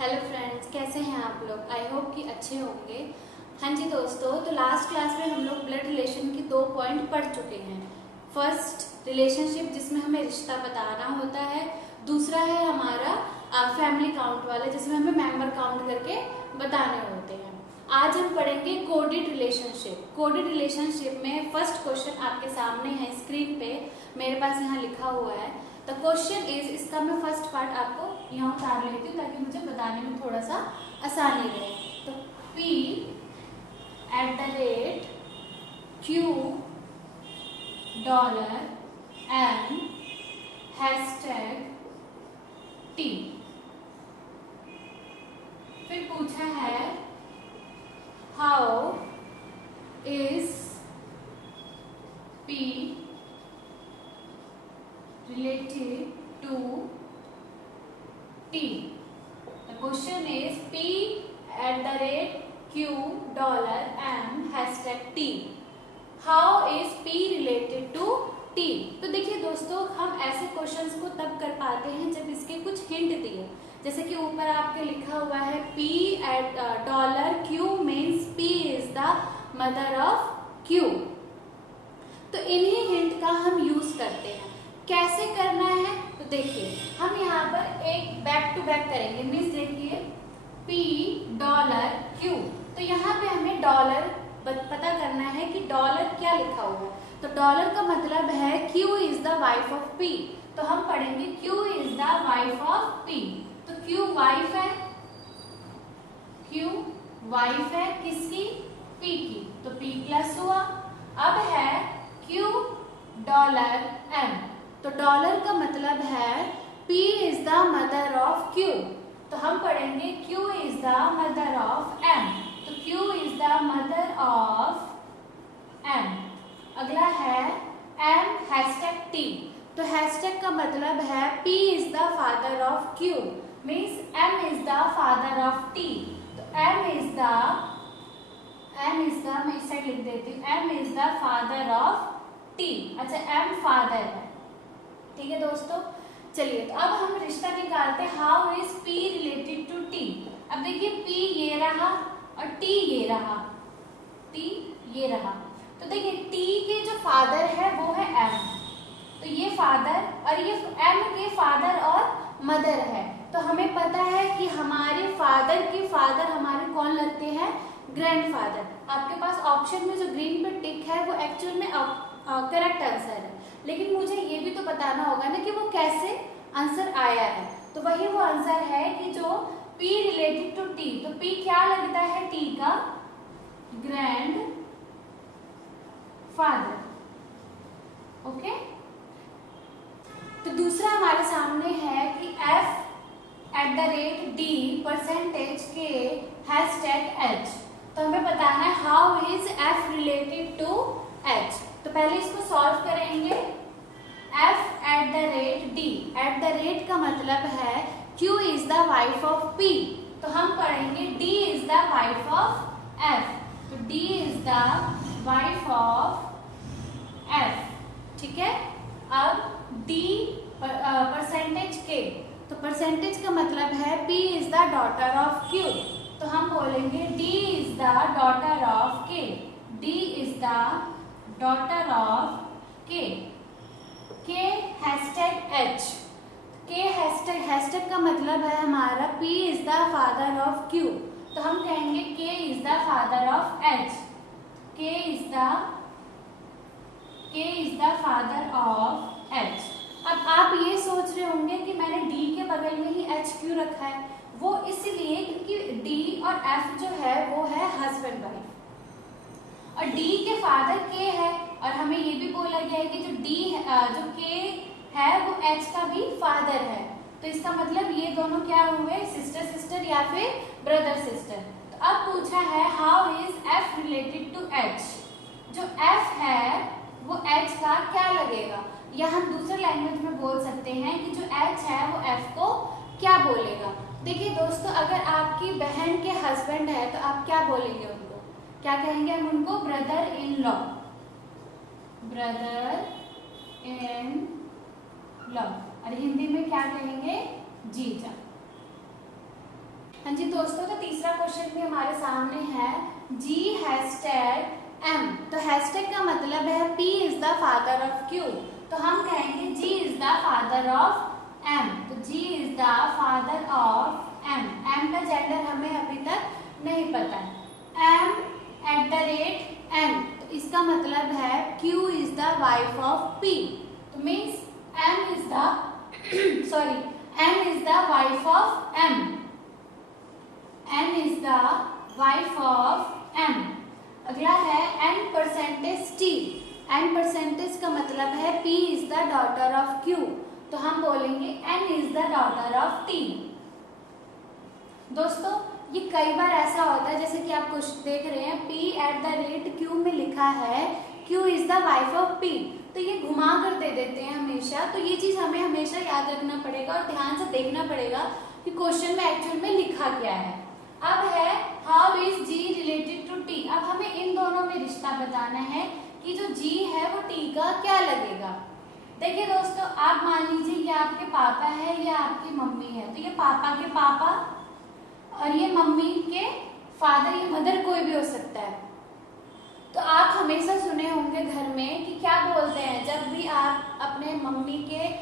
Hello friends, कैसे हैं आप लोग। आई होप कि अच्छे होंगे। हाँ जी दोस्तों, तो लास्ट क्लास में हम लोग ब्लड रिलेशन की 2 पॉइंट पढ़ चुके हैं। फर्स्ट रिलेशनशिप जिसमें हमें रिश्ता बताना होता है, दूसरा है हमारा फैमिली काउंट वाला जिसमें हमें मेंबर काउंट करके बताने होते हैं। आज हम पढ़ेंगे कोडेड रिलेशनशिप। कोडेड रिलेशनशिप में फर्स्ट क्वेश्चन आपके सामने है स्क्रीन पे, मेरे पास यहाँ लिखा हुआ है। द क्वेश्चन इज, इसका मैं फर्स्ट पार्ट आपको यहाँ उतार लेती हूँ ताकि मुझे बताने में थोड़ा सा आसानी रहे। तो P @ Q $M #T। फिर पूछा है how is P related to T। The question is P @ Q $M #T। How is P related to T? तो देखिए दोस्तों, हम ऐसे क्वेश्चंस को तब कर पाते हैं जब इसके कुछ हिंट दिए। जैसे कि ऊपर आपके लिखा हुआ है P $Q means P is the mother of Q। तो इन्हीं हिंट का हम यूज करते हैं। कैसे करना है तो देखिए, हम यहाँ पर एक बैक टू बैक करेंगे। मीन्स देखिए P $Q, तो यहाँ पे हमें डॉलर पता करना है कि डॉलर क्या लिखा हुआ है। तो डॉलर का मतलब है Q is the wife of P। तो हम पढ़ेंगे Q is the wife of P। तो Q वाइफ है, Q वाइफ है किसकी? P की। तो P प्लस हुआ। अब है Q $M, तो डॉलर का मतलब है P is the mother of Q। तो हम पढ़ेंगे Q is the mother of M। तो Q is the mother of M। अगला है M #T। तो हैशटैग का मतलब है P is the father of Q, means M is the father of T। तो M इज द मैं इस साइड लिख देती हूँ, M is the father of T। अच्छा, M फादर है, ठीक है दोस्तों। चलिए, तो अब हम रिश्ता निकालते हैं। How is P related to T। अब देखिए P ये रहा और T ये रहा, T ये रहा। तो देखिए T के जो फादर है वो है M, तो ये फादर और ये M के फादर और मदर है। तो हमें पता है कि हमारे फादर के फादर हमारे कौन लगते हैं? ग्रैंडफादर। आपके पास ऑप्शन में जो ग्रीन पे टिक है वो एक्चुअल में करेक्ट आंसर है, लेकिन मुझे ये भी तो बताना होगा ना कि वो कैसे आंसर आया है। तो वही वो आंसर है कि जो P रिलेटेड टू T, तो P क्या लगता है? T का ग्रैंड फादर। ओके। तो दूसरा हमारे सामने है कि F @D %K #H। तो हमें बताना है how is F related to H। तो पहले इसको सॉल्व करेंगे। F @D का मतलब है Q is the wife of P। तो हम पढ़ेंगे D is the wife of F। तो D is the wife of F, ठीक है। अब D %K, तो परसेंटेज का मतलब है P is the daughter of Q। तो हम बोलेंगे D is the daughter of K। D is the daughter of K। K #H, K hashtag का मतलब है हमारा P is the father of Q। तो हम कहेंगे K is the father of H। K is the father of H। अब आप ये सोच रहे होंगे कि मैंने D के बगल में ही H क्यों रखा है? वो इसलिए क्योंकि D और F जो है वो है हस्बैंड वाइफ, और D के फादर K है, और हमें ये भी बोला गया है कि जो K है वो H का भी फादर है। तो इसका मतलब ये दोनों क्या हुए? सिस्टर या फिर ब्रदर सिस्टर। तो अब पूछा है how is F related to H। जो F है वो H का क्या लगेगा, या हम दूसरे लैंग्वेज में बोल सकते हैं कि जो H है वो F को क्या बोलेगा। देखिए दोस्तों, अगर आपकी बहन के हस्बैंड है तो आप क्या बोलेंगे उनको? क्या कहेंगे हम उनको? Brother in law. और हिंदी में क्या कहेंगे? जीजा। हाँ जी दोस्तों, तो तीसरा क्वेश्चन भी हमारे सामने है, G हैशटैग M। तो हैशटैग का मतलब है P is the father of Q, तो हम कहेंगे G is the father of M। तो G is the father of M। M का जेंडर हमें अभी तक नहीं पता है। M@N, तो इसका मतलब है Q is the wife of P। तो means M is the sorry M is the wife of M। N is the wife of M। अगला है N%T। N% का मतलब है P is the daughter of Q, तो हम बोलेंगे N is the daughter of T। दोस्तों ये कई बार ऐसा होता है, जैसे कि आप कुछ देख रहे हैं P@Q में लिखा है Q is the wife of P, तो ये घुमा कर दे देते हैं हमेशा। तो ये चीज हमें हमेशा याद रखना पड़ेगा और ध्यान से देखना पड़ेगा कि क्वेश्चन में एक्चुअल में लिखा क्या है। अब है how is G related to T। अब हमें इन दोनों में रिश्ता बताना है कि जो G है वो T का क्या लगेगा। देखिए दोस्तों, आप मान लीजिए ये आपके पापा है, ये आपकी मम्मी है, तो ये पापा के पापा और ये मम्मी के फादर या मदर कोई भी हो सकता है। तो आप हमेशा सुने होंगे घर में कि क्या बोलते हैं जब भी आप अपने मम्मी के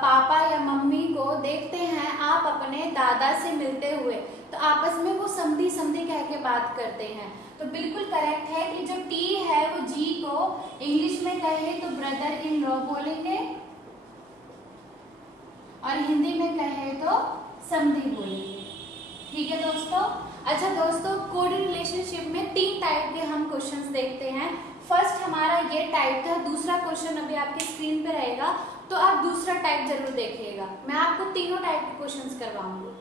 पापा या मम्मी को देखते हैं आप अपने दादा से मिलते हुए, तो आपस में वो समधी समधी कह के बात करते हैं। तो बिल्कुल करेक्ट है कि जो T है वो G को इंग्लिश में कहे तो ब्रदर इन लॉ बोलेंगे और हिंदी में कहे तो समधी बोलेंगे। ठीक है दोस्तों। अच्छा दोस्तों, कोडी रिलेशनशिप में 3 टाइप के हम क्वेश्चंस देखते हैं। फर्स्ट हमारा ये टाइप था, दूसरा क्वेश्चन अभी आपकी स्क्रीन पे रहेगा, तो आप दूसरा टाइप जरूर देखिएगा। मैं आपको तीनों टाइप के क्वेश्चंस करवाऊंगी।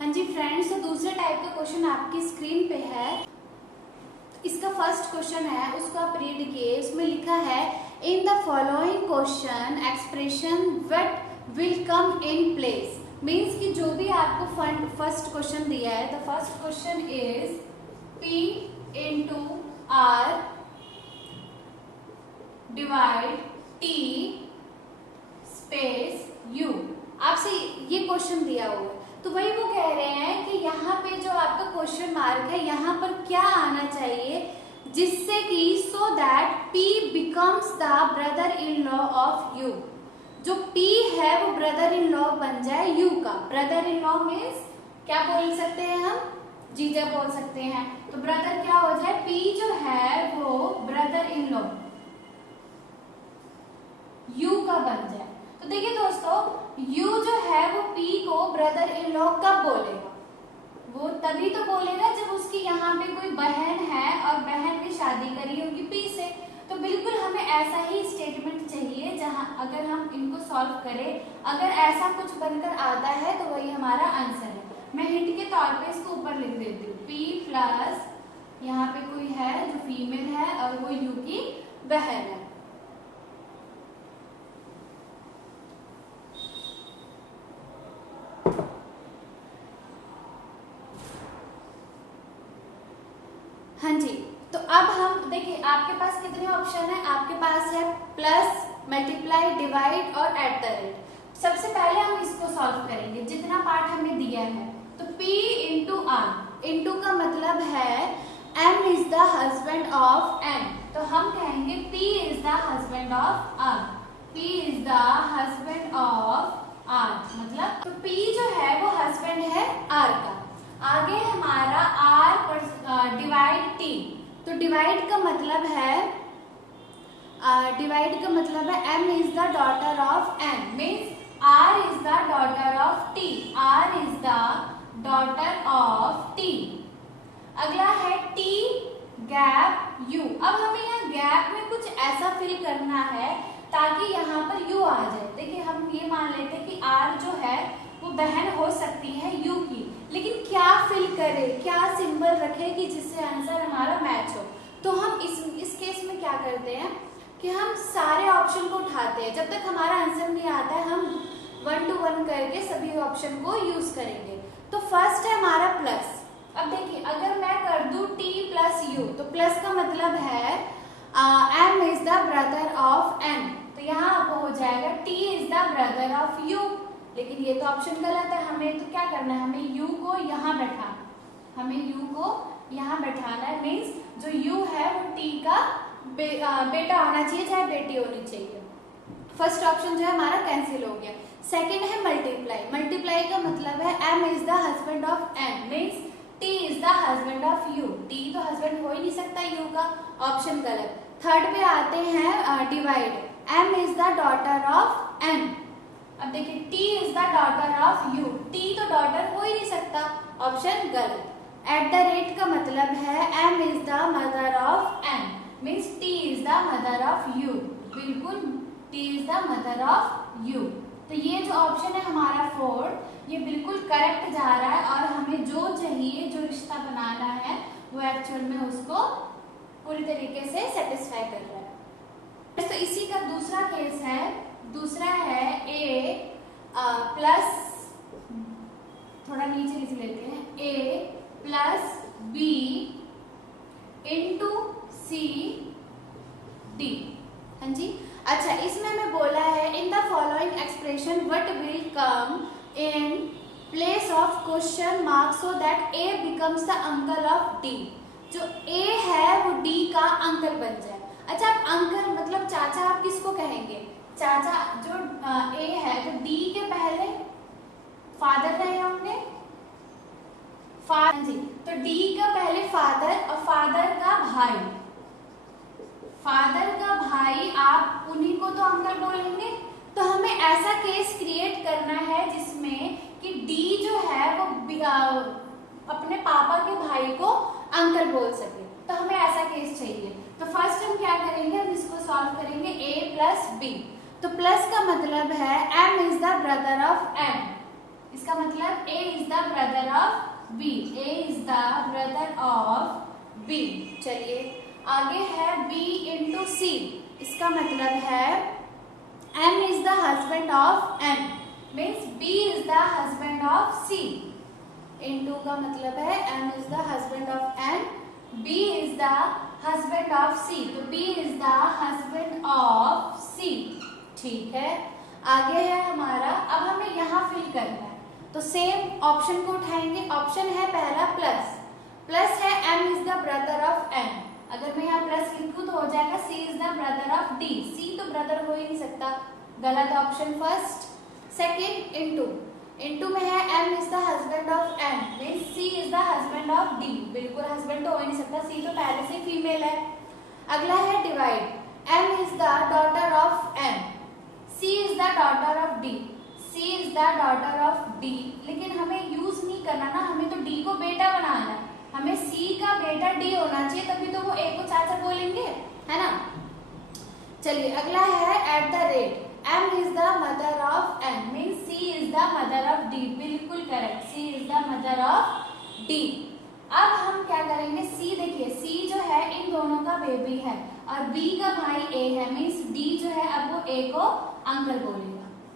हाँ जी फ्रेंड्स, तो दूसरे टाइप का क्वेश्चन आपकी स्क्रीन पे है। इसका फर्स्ट क्वेश्चन है, उसको आप रीड किए। उसमें लिखा है in the following question expression what will come in place. Means कि जो भी आपको फर्स्ट क्वेश्चन दिया है, the first question is P into R divide T space U। आपसे ये क्वेश्चन दिया हुआ है, तो वही वो कह रहे हैं कि यहाँ पे जो आपका क्वेश्चन मार्क है, यहाँ पर क्या आना चाहिए जिससे कि so that P becomes the brother in law of U। जो P है वो ब्रदर इन लॉ बन जाए U का। ब्रदर इन लॉ मीन्स क्या बोल सकते हैं हम, जीजा बोल सकते हैं। तो ब्रदर क्या हो जाए, P जो है वो ब्रदर इन लॉ U का बन जाए। तो देखिए दोस्तों, U जो है वो P को ब्रदर इन लॉ कब बोलेगा, वो तभी तो बोलेगा जब उसकी यहाँ पे कोई बहन है और बहन ने शादी करी होगी P से। तो बिल्कुल हमें ऐसा ही स्टेटमेंट चाहिए जहां अगर हम इनको सॉल्व करें, अगर ऐसा कुछ बनकर आता है तो वही हमारा आंसर है। मैं हिंट के तौर पे इसको ऊपर लिख देती हूँ, P प्लस यहाँ पे कोई है जो फीमेल है और वो U की बहन है। हाँ जी, तो अब हम देखिए आपके पास कितने ऑप्शन है, आपके पास है प्लस, मल्टीप्लाई, डिवाइड और एट द रेट। सबसे पहले हम इसको सॉल्व करेंगे जितना पार्ट हमें दिया है। तो P इंटू R, इंटू का मतलब है M is the husband of N, तो हम कहेंगे P is the husband of R। P is the husband of R, मतलब तो P जो है वो हस्बैंड है R का। आगे हमारा R पर डिवाइड T, तो डिवाइड का मतलब है M is the daughter of N, means R is the daughter of T। R is the daughter of T। अगला है T गैप U। अब हमें यहाँ गैप में कुछ ऐसा फिल करना है ताकि यहाँ पर U आ जाए। देखिए हम ये मान लेते हैं कि R जो है वो बहन हो सकती है U की, लेकिन क्या फिल करे, क्या सिंबल रखे कि जिससे आंसर हमारा मैच हो। तो हम इस केस में क्या करते हैं कि हम सारे ऑप्शन को उठाते हैं, जब तक हमारा आंसर नहीं आता है हम 1 to 1 करके सभी ऑप्शन को यूज करेंगे। तो फर्स्ट है हमारा प्लस। अब देखिए अगर मैं कर दूं T प्लस U, तो प्लस का मतलब है M is the brother of N, तो यहाँ अब हो जाएगा T is the brother of U। लेकिन ये तो ऑप्शन गलत है। हमें तो क्या करना है, हमें u को यहाँ बैठाना, हमें u को यहाँ बैठाना है। मीन्स जो u है वो t का बेटा होना चाहिए, चाहे बेटी होनी चाहिए। फर्स्ट ऑप्शन जो है हमारा कैंसिल हो गया। सेकेंड है मल्टीप्लाई। मल्टीप्लाई का मतलब है m is the husband of n, means t is the husband of u। t तो हस्बैंड हो ही नहीं सकता u का, ऑप्शन गलत। थर्ड पे आते हैं divide. m is the daughter of n। अब देखिए t is the daughter of u, t तो डॉटर हो ही नहीं सकता, ऑप्शन गलत। एट द रेट का मतलब है m is the mother of n, means t is the mother of u। बिल्कुल t is the mother of u। तो ये जो ऑप्शन है हमारा फोर्थ, ये बिल्कुल करेक्ट जा रहा है और हमें जो चाहिए, जो रिश्ता बनाना है वो एक्चुअल में उसको पूरी तरीके से सेटिस्फाई कर रहा है। तो इसी का दूसरा केस है, दूसरा है a प्लस, थोड़ा नीचे लिख लेते हैं, a plus b into C D. हाँ जी, अच्छा इसमें हमें बोला है in the following expression what will come in place of question mark so that a becomes the uncle of d। जो a है वो d का अंकल बन जाए। अच्छा, आप अंकल मतलब चाचा आप किसको कहेंगे? चाचा जो a है तो d के पहले फादर रहे होंगे, फादर जी, तो d का पहले फादर और फादर का भाई, फादर का भाई, आप उन्हीं को तो अंकल बोलेंगे। तो हमें ऐसा केस क्रिएट करना है जिसमें कि d जो है वो अपने पापा के भाई को अंकल बोल सके, तो हमें ऐसा केस चाहिए। तो फर्स्ट हम क्या करेंगे, हम इसको सॉल्व करेंगे a प्लस b। तो प्लस का मतलब है m is the brother of n, इसका मतलब a is the brother of b, a is the brother of b। चलिए आगे है b इंटू सी, इसका मतलब है m is the husband of n, means b is the husband of c। Into का मतलब है m is the husband of n, b is the husband of c, तो b is the husband of c। ठीक है, आगे है हमारा, अब हमें यहाँ फिल करना है, तो सेम ऑप्शन को उठाएंगे। ऑप्शन है पहला प्लस, प्लस है m is the brother of n। अगर मैं यहाँ प्लस लिखूं तो हो जाएगा c is the brother of d, c तो ब्रदर हो ही नहीं सकता, गलत option first. Second into, into में है m is the husband of n, means c is the husband of d, बिल्कुल हस्बैंड तो हो ही नहीं सकता, c तो पहले से फीमेल है। अगला है divide, m is the daughter of n, c is the daughter of d, c is the daughter of d, लेकिन हमें यूज नहीं करना ना, हमें तो d को बेटा बनाना है, हमें c का बेटा d होना चाहिए, तभी तो वो a को चाचा बोलेंगे, है ना। चलिए अगला है at the rate, m is the mother of n, means c is the mother of d, बिल्कुल correct, c is the mother of d। अब हम क्या करेंगे, c देखिए c जो है इन दोनों का बेबी है और b का भाई a है, मीन्स d जो है अब वो a को अंकल बोलेगा।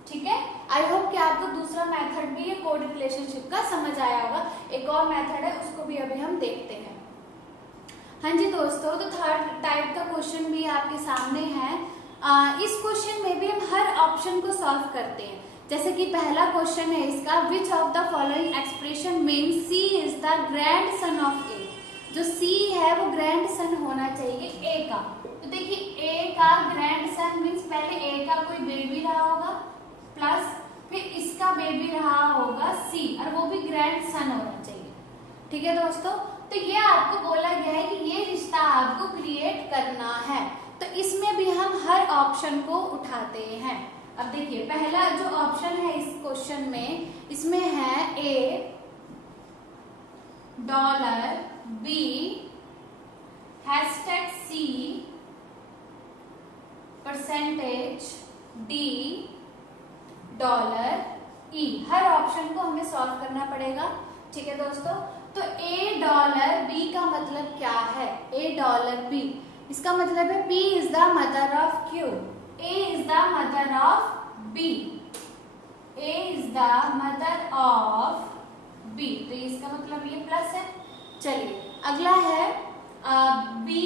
ठीक है, आई होप कि आपको दूसरा मेथड भी ये कोड रिलेशनशिप का समझ आया होगा। एक और मेथड है, उसको भी अभी हम देखते हैं। हाँ जी दोस्तों, तो थर्ड टाइप का क्वेश्चन भी आपके सामने है। इस क्वेश्चन में भी हम हर ऑप्शन को सॉल्व करते हैं। जैसे कि पहला क्वेश्चन है इसका, which of the following expression means C is the grandson of A. जो सी है वो ग्रैंड सन होना चाहिए ए का। तो देखिए ए का ग्रैंड सन मीन्स पहले ए का कोई बेबी रहा होगा, प्लस फिर इसका बेबी रहा होगा सी, और वो भी ग्रैंड सन होना चाहिए। ठीक है दोस्तों, तो ये आपको बोला गया है कि ये रिश्ता आपको क्रिएट करना है, तो इसमें भी हम हर ऑप्शन को उठाते हैं। अब देखिए पहला जो ऑप्शन है इस क्वेश्चन में, इसमें है A dollar B hashtag C percentage D dollar E. Her option को हमें सॉल्व करना पड़ेगा। ठीक है दोस्तों, तो ए डॉलर बी का मतलब क्या है? ए डॉलर बी, इसका मतलब है P is the mother of Q, A is the mother of B, A is the mother of B, तो इसका मतलब ये प्लस है। चलिए अगला है B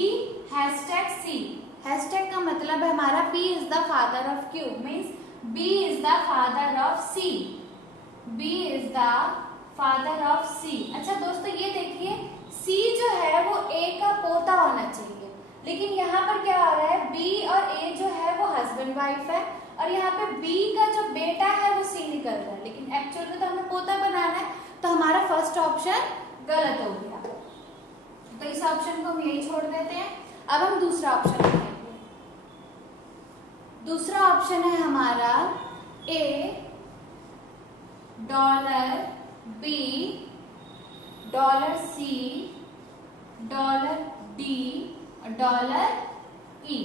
हैशटैग C। हैशटैग का मतलब है हमारा P is the father of Q, means B is the father of C, B is the father of C। अच्छा दोस्तों ये देखिए C जो है वो A का पोता होना चाहिए, लेकिन यहाँ पर क्या हो रहा है, B और A जो है वो हस्बैंड वाइफ है और यहाँ पे B का जो बेटा है वो C निकल रहा है, लेकिन एक्चुअल में तो हमें पोता बनाना है, तो हमारा फर्स्ट ऑप्शन गलत हो गया। तो इस ऑप्शन को हम यही छोड़ देते हैं। अब हम दूसरा ऑप्शन देखेंगे। दूसरा ऑप्शन है हमारा A $, B $C $D $E।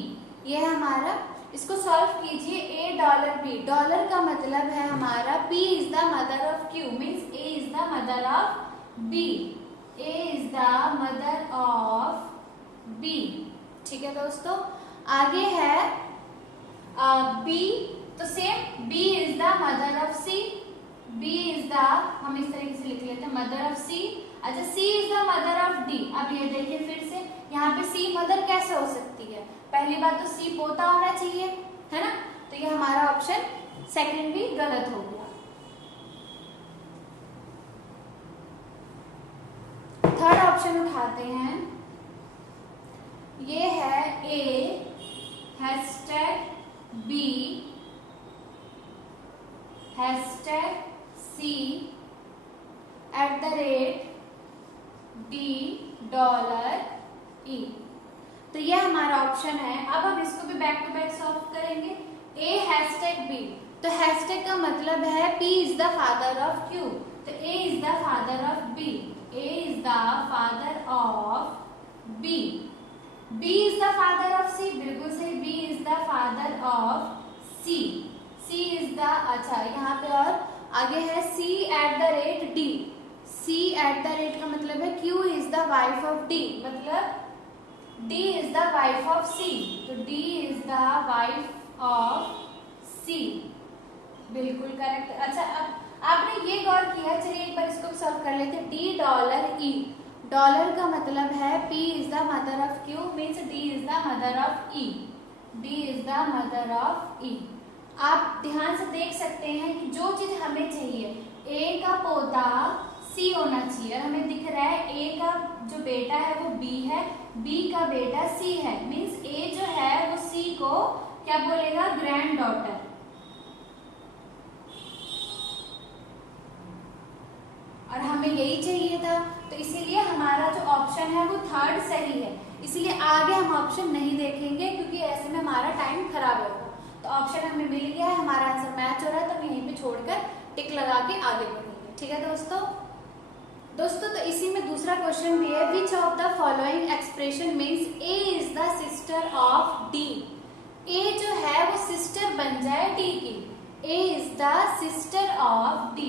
ये है हमारा, इसको सॉल्व कीजिए। A $B, डॉलर का मतलब है हमारा P is the mother of Q, means A is the mother of B, A is the mother of B। ठीक है दोस्तों, आगे है B, तो same B is the mother of C, B is the, हम इस तरीके से लिख लेते हैं, मदर ऑफ C। अच्छा C is the mother of D। अब ये देखिए फिर से यहाँ पे C मदर कैसे हो सकती है, पहली बात तो C पोता होना चाहिए, है ना, तो ये हमारा ऑप्शन सेकंड भी गलत हो गया। थर्ड ऑप्शन उठाते हैं, ये है A #B #C @D $E। तो ये हमारा ऑप्शन है। अब हम इसको भी बैक टू बैक सॉल्व करेंगे। A #B, तो हैशटैग का मतलब है P is the father of Q, तो A is the father of B, A is the father of B। B is the father of C, बिल्कुल सही, B is the father of C, C is the, अच्छा यहाँ पे और आगे है C @D, C @ का मतलब है Q is the wife of D, मतलब D is the wife of C, तो D is the wife of C, बिल्कुल करेक्ट। अच्छा अब आपने ये गौर किया, चलिए एक बार इसको सॉल्व कर लेते हैं। D $E, डॉलर का मतलब है P is the mother of Q, means D is the mother of E, D is the mother of E। आप ध्यान से देख सकते हैं कि जो चीज हमें चाहिए, A का पोता C होना चाहिए, हमें दिख रहा है A का जो बेटा है वो B है, B का बेटा C है, मीन्स A जो है वो C को क्या बोलेगा, ग्रैंड डॉटर। और हमें यही चाहिए था, तो इसीलिए हमारा जो ऑप्शन है वो थर्ड सही है। इसीलिए आगे हम ऑप्शन नहीं देखेंगे क्योंकि ऐसे में हमारा टाइम खराब होगा। तो ऑप्शन हमें मिल गया है, हमारा आंसर मैच हो रहा है, तो हम यहीं पे छोड़कर टिक लगा के आगे बढ़ेंगे। ठीक है दोस्तों, तो इसी में दूसरा क्वेश्चन भी है, विच of the following expression means A is the sister of D। A जो है वो सिस्टर बन जाए D की, A is the sister of D,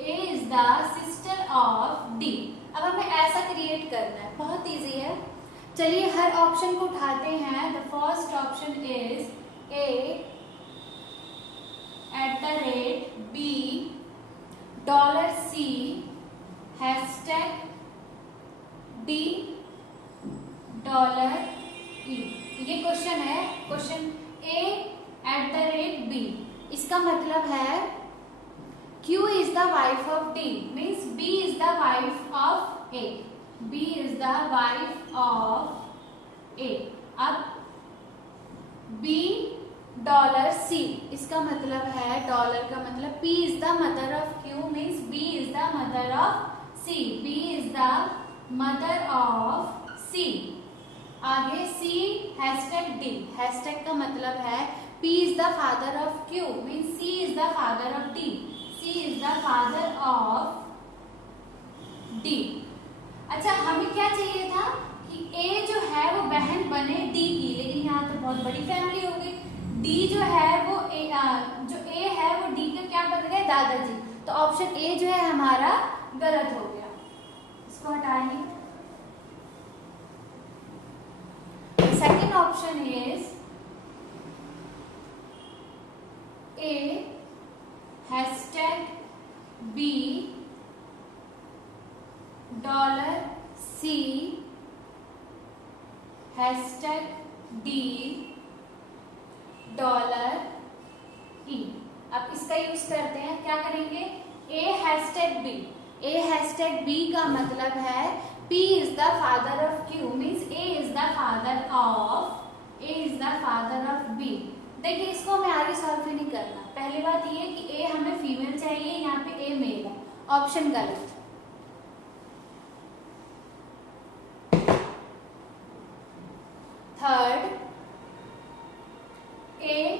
A is the sister of D। अब हमें ऐसा क्रिएट करना है, बहुत इजी है। चलिए हर ऑप्शन को उठाते हैं। The first option is A @B $C #D $E। ये क्वेश्चन है, क्वेश्चन A @B, इसका मतलब है Q is the wife of D, means B is the wife of A, B is the wife of A। अब B $C, इसका मतलब है, dollar का मतलब P is the mother of Q, means B is the mother of C, B is the mother of C। आगे C #D, hashtag का मतलब है P is the father of Q, means C is the father of D, C is the father of D। अच्छा हमें क्या चाहिए था कि A जो है वो बहन बने D की, लेकिन यहाँ तो बहुत बड़ी फैमिली हो गई। D जो है वो जो A है वो D का क्या बन गए, दादाजी, तो ऑप्शन A जो है हमारा गलत हो गया, इसको हटाएंगे। Second option is A #B $C #D $E। अब इसका यूज करते हैं, क्या करेंगे, A#B का मतलब है P is the father of Q means A is the father of B। देखिए इसको हमें आगे सॉल्व ही नहीं करना। पहली बात ये कि A हमें फीमेल चाहिए, यहाँ पे A मेल है, ऑप्शन गलत। Third, A%B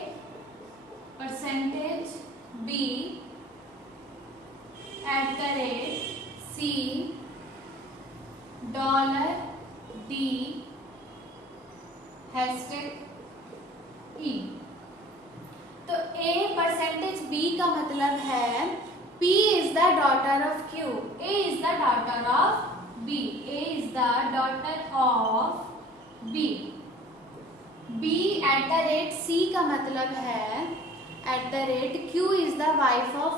$C$D#E। तो A%B का मतलब है P is the daughter of Q, A is the daughter of B, A is the daughter of B। B@C का मतलब है @Q is the wife of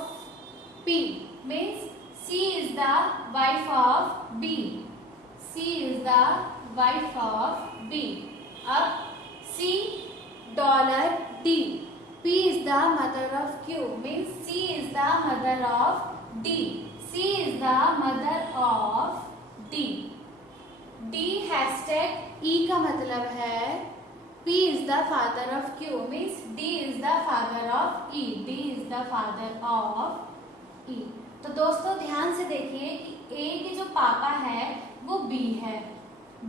P means C is the wife of B, C is the wife of B। अब $C$D, P is the mother of Q means C is the mother of D, C is the mother of D। D#E का मतलब है P is the father of Q means D is the father of E, D is the father of E। तो दोस्तों ध्यान से देखिए कि A के जो पापा है वो B है,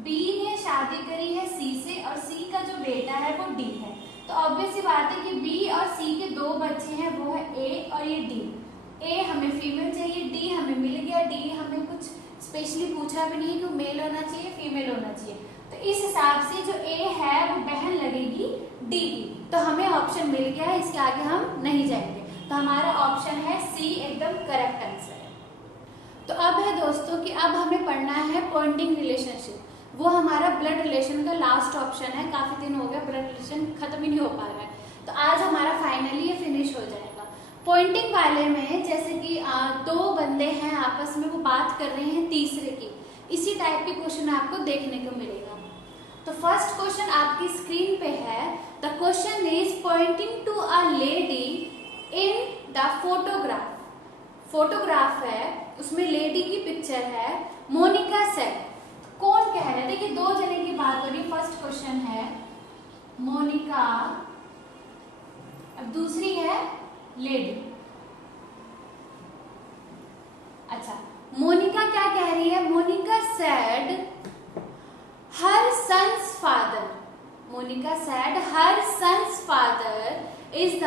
B ने शादी करी है C से और C का जो बेटा है वो D है। तो ऑब्वियस सी बात है कि B और C के दो बच्चे हैं, वो है A और ये D। A हमें फीमेल चाहिए, D हमें मिल गया, D हमें कुछ स्पेशली पूछा भी नहीं कि मेल होना चाहिए फीमेल होना चाहिए। तो इस हिसाब से जो A है वो बहन लगेगी D की, तो हमें ऑप्शन मिल गया है, इसके आगे हम नहीं जाएंगे। तो हमारा ऑप्शन है C एकदम करेक्ट आंसर है। तो अब है दोस्तों कि अब हमें पढ़ना है पॉइंटिंग रिलेशनशिप, वो हमारा ब्लड रिलेशन का लास्ट ऑप्शन है। काफी दिन हो गया ब्लड रिलेशन खत्म ही नहीं हो पा रहा है, तो आज हमारा फाइनली ये फिनिश हो जाएगा। पॉइंटिंग वाले में जैसे कि दो बंदे हैं आपस में वो बात कर रहे हैं तीसरे की, इसी टाइप के क्वेश्चन आपको देखने को मिलेगा। तो फर्स्ट क्वेश्चन आपकी स्क्रीन पे है। The question is pointing to a lady in the photograph. Photograph है, उसमें लेडी की पिक्चर है। मोनिका सेड, कौन कह रहा है? देखिए दो जने की बात हो रही है। फर्स्ट क्वेश्चन है मोनिका, अब दूसरी है लेडी। अच्छा, मोनिका क्या कह रही है? Monika said her son's father, Monika said her son's father is the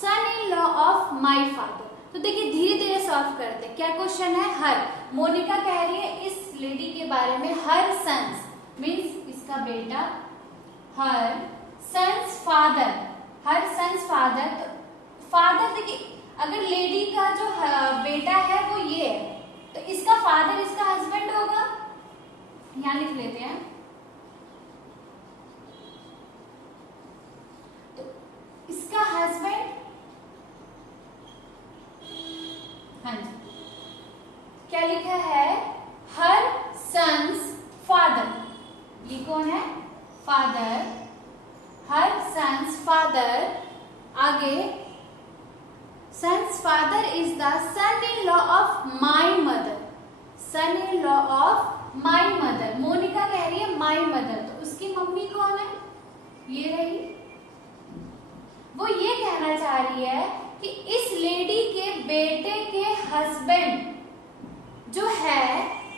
son in law of my father. तो देखिए धीरे धीरे सॉल्व करते हैं। क्या क्वेश्चन है? हर। मोनिका कह रही है इस लेडी के बारे में हर सन्स मीन्स इसका बेटा, हर son's father, her son's father. तो फादर देखिए अगर लेडी का जो बेटा है वो ये है, तो इसका फादर इसका हस्बैंड होगा, यहां लिख लेते हैं। तो इसका हस्बैंड, हाँ जी, क्या लिखा है? Her son's father. ये कौन है? Father, her son's father. आगे son's father is the son in law of my mother, son in law of my mother. Monika कह रही है माई मदर, तो उसकी मम्मी कौन है? ये रही। वो ये कहना चाह रही है कि इस लेडी के बेटे के हस्बैंड जो है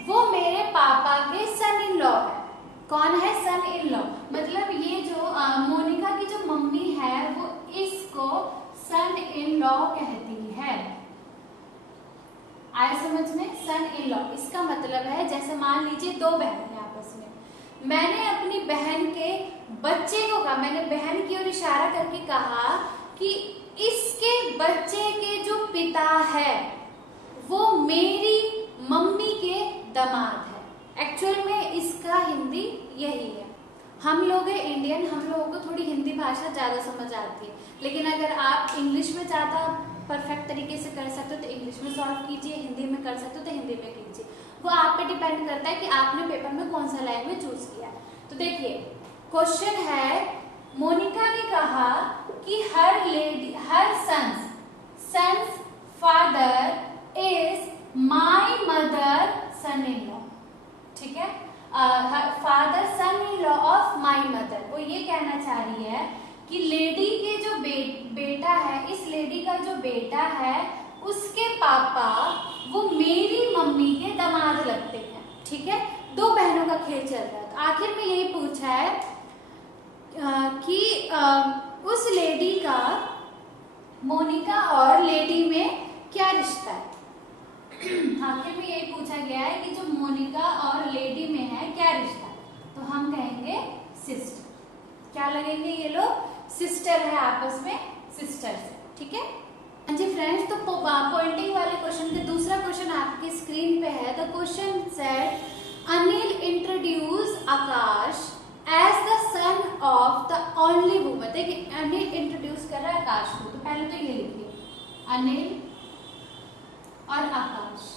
वो मेरे पापा के सन इन लॉ है। कौन है? सन इन लॉ। मतलब ये जो मोनिका की जो मम्मी है वो इसको सन इन लॉ कहती है। आया समझ में? सन इन लॉ इसका मतलब है जैसे मान लीजिए दो बहन है आपस में, मैंने अपनी बहन के बच्चे को कहा, मैंने बहन की ओर इशारा करके कहा कि इसके बच्चे के जो पिता है वो मेरी मम्मी के दामाद है। एक्चुअल में इसका हिंदी यही है। हम लोग हैं इंडियन, हम लोगों को थोड़ी हिंदी भाषा ज्यादा समझ आती है, लेकिन अगर आप इंग्लिश में ज्यादा परफेक्ट तरीके से कर सकते हो तो इंग्लिश में सॉल्व कीजिए, हिंदी में कर सकते हो तो हिंदी में कीजिए। वो आप पे डिपेंड करता है कि आपने पेपर में कौन सा लैंग्वेज चूज किया। तो देखिए क्वेश्चन है, मोनिका ने कहा कि her lady, her son's father is my mother son in law, ठीक है, father son in law of my mother. वो ये कहना चाह रही है कि लेडी के जो बेटा है, इस लेडी का जो बेटा है उसके पापा वो मेरी मम्मी के दामाद लगते हैं, ठीक है। दो बहनों का खेल चल रहा है, तो आखिर में यही पूछा है कि उस लेडी का मोनिका और लेडी में क्या रिश्ता है। आखिर में यही पूछा गया है कि जो मोनिका और लेडी में है क्या रिश्ता है, तो हम कहेंगे सिस्टर। क्या लगेंगे ये लोग? सिस्टर है, आपस में सिस्टर्स है, ठीक है। हाँ जी फ्रेंड्स, तो पॉइंटिंग वाले क्वेश्चन के दूसरा क्वेश्चन आपकी स्क्रीन पे है। The question said Anil introduce Akash as the son of the only woman. देखिए अनिल इंट्रोड्यूस कर रहा है आकाश को, तो पहले तो ये लिखिए अनिल और आकाश।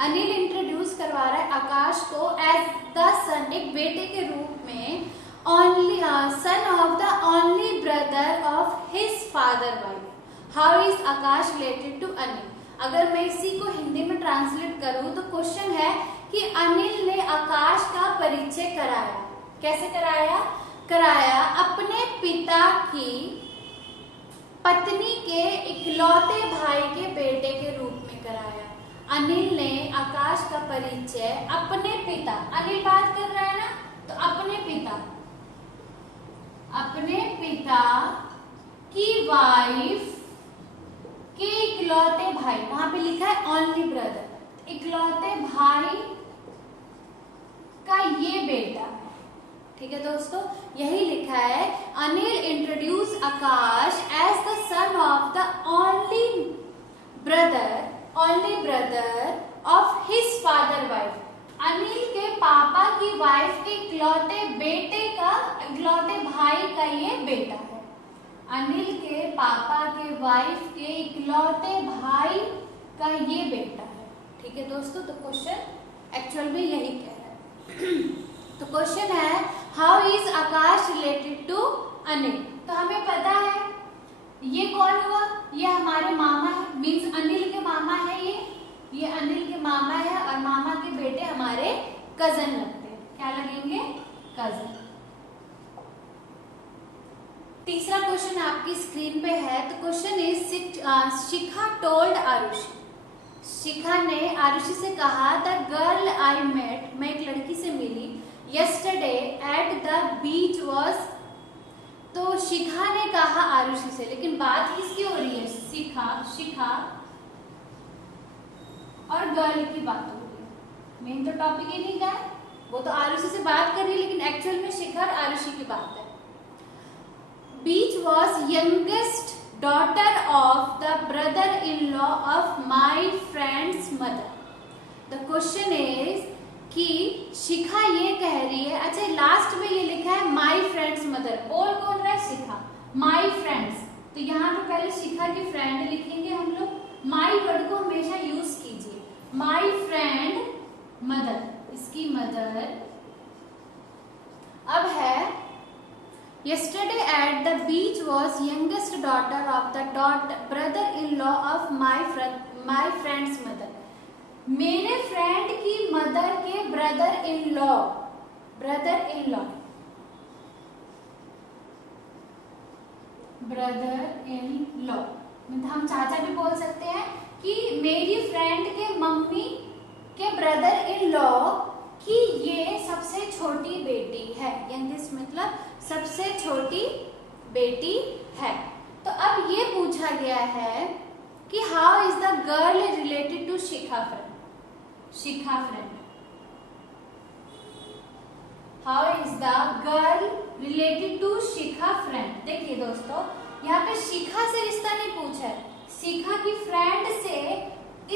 अनिल इंट्रोड्यूस करवा रहा है आकाश को एज द सन, एक बेटे के रूप में, only son of the only brother of his father wife. How is Akash related to Anil? अगर मैं इसी को हिंदी में ट्रांसलेट करूं तो क्वेश्चन है कि अनिल ने आकाश का परिचय कराया। कैसे कराया? कराया अपने पिता की पत्नी के इकलौते भाई के बेटे के रूप में कराया। अनिल ने आकाश का परिचय अपने पिता, अनिल बात कर रहा है ना, तो अपने पिता की वाइफ के इकलौते भाई, वहां पे लिखा है ओनली ब्रदर, इकलौते भाई का ये बेटा है, ठीक है दोस्तों, यही लिखा है। Anil introduce Akash as the son of the only brother of his father wife. Anil के पापा की वाइफ के इकलौते बेटे का, इकलौते भाई का ये बेटा है। अनिल के पापा के वाइफ के इकलौते भाई का ये बेटा है, ठीक है दोस्तों। तो क्वेश्चन एक्चुअल में यही कह रहा है। तो क्वेश्चन है how is Akash related to Anil? तो हमें पता है ये कौन हुआ, ये हमारे मामा है, मीन्स अनिल के मामा है, ये अनिल के मामा है, और मामा के बेटे हमारे कजन लगते हैं। क्या लगेंगे? कजन। तीसरा क्वेश्चन आपकी स्क्रीन पे है। तो question is Shikha told Arushi. Shikha ने आरुषि से कहा द गर्ल आई मेट, मैं एक लड़की से मिली, yesterday at the beach was. तो शिखा ने कहा आरुषि से, लेकिन बात किसकी हो रही है? शिखा और गर्ल की बात हो रही है। मेन तो टॉपिक ही नहीं है, वो तो आरुषि से बात कर रही है, लेकिन एक्चुअल में शिखा और आरुषि की बात है। Beach was youngest daughter of the brother in law of my friend's mother. The question is कि शिखा ये कह रही है, अच्छा लास्ट में ये लिखा है माई फ्रेंड्स मदर, बोल कौन रहा है? शिखा। माई फ्रेंड्स, तो यहाँ पे पहले शिखा की फ्रेंड लिखेंगे हम लोग। माई वर्ड को हमेशा यूज कीजिए। माई फ्रेंड मदर, इसकी मदर। अब है yesterday at the beach was youngest daughter of the brother-in-law of my friend's mother. मेरे फ्रेंड की मदर के ब्रदर इन लॉ हम चाचा भी बोल सकते हैं कि मेरी फ्रेंड के मम्मी के ब्रदर इन लॉ की ये सबसे छोटी बेटी है। यंगेस्ट मतलब सबसे छोटी बेटी है। तो अब ये पूछा गया है कि how is the girl related to Shikha friend? How is the girl related to Shikha friend? देखिए दोस्तों, यहाँ पे शिखा से रिश्ता नहीं पूछा है, शिखा की फ्रेंड से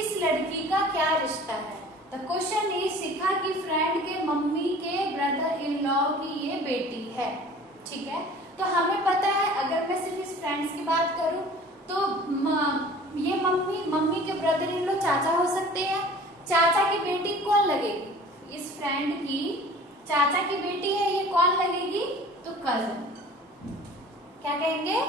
इस लड़की का क्या रिश्ता है। द क्वेश्चन इज शिखा की फ्रेंड के मम्मी के ब्रदर इन लॉ की ये बेटी है, ठीक है। तो हमें पता है, अगर मैं सिर्फ इस फ्रेंड्स की बात करूं तो ये मम्मी के ब्रदर इन लॉ चाचा हो सकते हैं। चाचा की बेटी कौन लगेगी? इस फ्रेंड की चाचा की बेटी है, ये कौन लगेगी? तो कजन। क्या कहेंगे?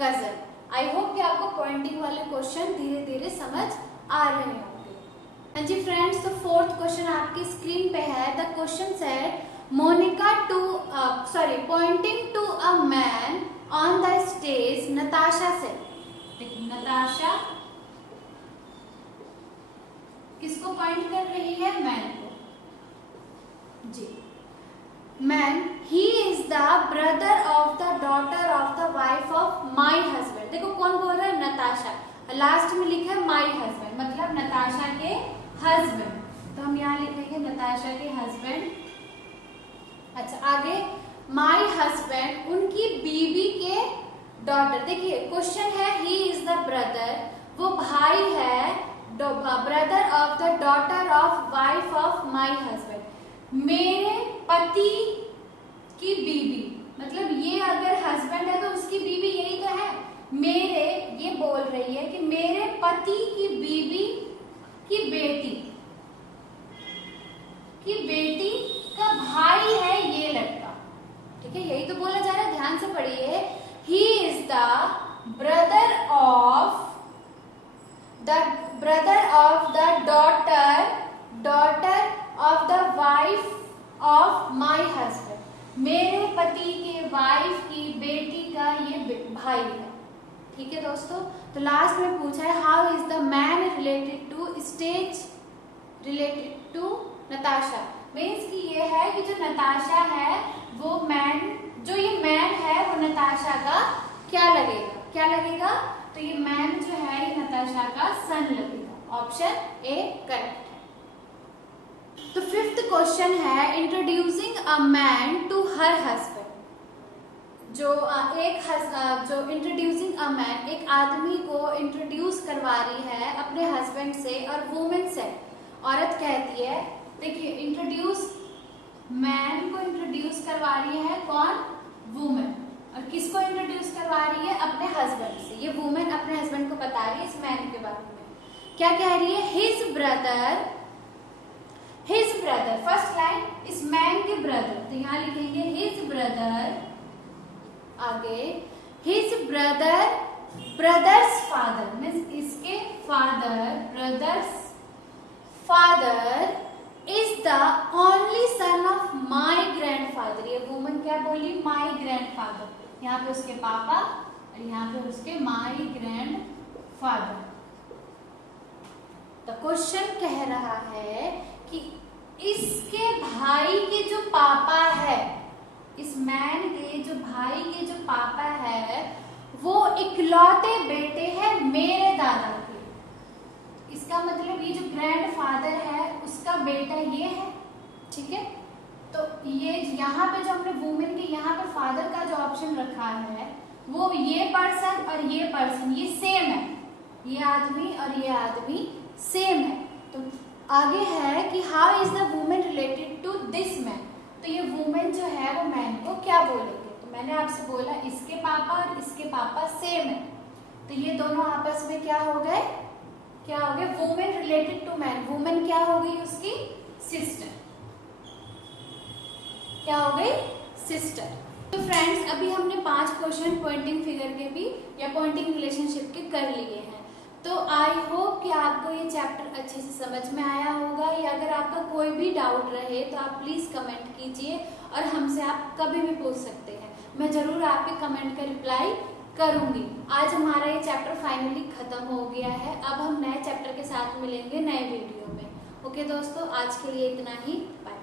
कजन। आई होप कि आपको पॉइंटिंग वाले क्वेश्चन धीरे धीरे समझ आ रहे होंगे। हाँ जी फ्रेंड्स, तो फोर्थ क्वेश्चन आपकी स्क्रीन पे है। The question said Monica pointing to a man on the stage, Natasha से, नताशा किसको पॉइंट कर रही है? मैन को जी। Man, he is the brother of the daughter of the wife of my husband. देखो कौन बोल रहा है? नताशा। लास्ट में लिखा है माई हस्बैंड, मतलब नताशा के हस्बैंड। तो हम यहाँ लिखेंगे नताशा के हस्बैंड। अच्छा आगे, माई हस्बैंड उनकी बीवी के डॉटर। देखिए क्वेश्चन है ही इज द ब्रदर, वो भाई है, brother of the daughter of wife of my husband. मेरे पति की बीवी, मतलब ये अगर हस्बैंड है तो उसकी बीवी यही तो है। मेरे, ये बोल रही है कि मेरे पति की बीवी की बेटी का भाई है ये लड़का। ठीक है, यही तो बोला जा रहा है, ध्यान से पढ़िए। ही is the brother of the daughter of the wife of my husband. मेरे पति के वाइफ की बेटी का ये भाई है। ठीक है दोस्तों, तो लास्ट में पूछा है how is the man related to Natasha. Means कि ये है कि जो नताशा है वो मैन, जो ये मैन है वो नताशा का क्या लगेगा? तो ये मैन जो है ये नताशा का सन लगेगा। ऑप्शन ए करेक्ट है। तो फिफ्थ क्वेश्चन है introducing a man to her husband. जो इंट्रोड्यूसिंग अ मैन, एक आदमी को इंट्रोड्यूस करवा रही है अपने हस्बैंड से और वुमेन से। औरत कहती है, देखिए इंट्रोड्यूस, मैन को इंट्रोड्यूस करवा रही है कौन? वुमेन। और किसको इंट्रोड्यूस करवा रही है? अपने हस्बैंड से। ये वुमेन अपने हस्बैंड को बता रही है इस मैन के बारे में। क्या कह रही है? हिज ब्रदर, फर्स्ट लाइन इस मैन के ब्रदर, तो यहाँ लिखेंगे हिज ब्रदर। आगे, हिज ब्रदर्स फादर, मीन्स इसके brothers father is the only son of my grandfather. ये वुमन क्या बोली? माई ग्रैंडफादर। यहाँ पे उसके पापा और यहाँ पे उसके माई ग्रैंडफादर। तो क्वेश्चन कह रहा है कि इसके भाई के जो पापा है, इस मैन के जो भाई के जो पापा है वो इकलौते बेटे हैं मेरे दादा के। इसका मतलब ये जो ग्रैंडफादर है उसका बेटा ये है। ठीक है, तो ये यहाँ पे जो हमने वुमेन के यहाँ पे फादर का जो ऑप्शन रखा है वो ये पर्सन और ये पर्सन ये सेम है, ये आदमी और ये आदमी सेम है। तो आगे है कि how is the women related to this man. तो ये वुमेन जो है वो मैन को क्या बोलेंगे? तो मैंने आपसे बोला इसके पापा और इसके पापा सेम है, तो ये दोनों आपस में क्या हो गए? Women related to man. Women क्या हो गई? उसकी सिस्टर। क्या हो गई? सिस्टर। तो फ्रेंड्स अभी हमने 5 क्वेश्चन पॉइंटिंग फिगर के भी या पॉइंटिंग रिलेशनशिप के कर लिए हैं। तो आई होप कि आपको ये चैप्टर अच्छे से समझ में आया होगा, या अगर आपका कोई भी डाउट रहे तो आप प्लीज़ कमेंट कीजिए और हमसे आप कभी भी पूछ सकते हैं। मैं ज़रूर आपके कमेंट का रिप्लाई करूँगी। आज हमारा ये चैप्टर फाइनली ख़त्म हो गया है। अब हम नए चैप्टर के साथ मिलेंगे नए वीडियो में। ओके दोस्तों, आज के लिए इतना ही। बाय।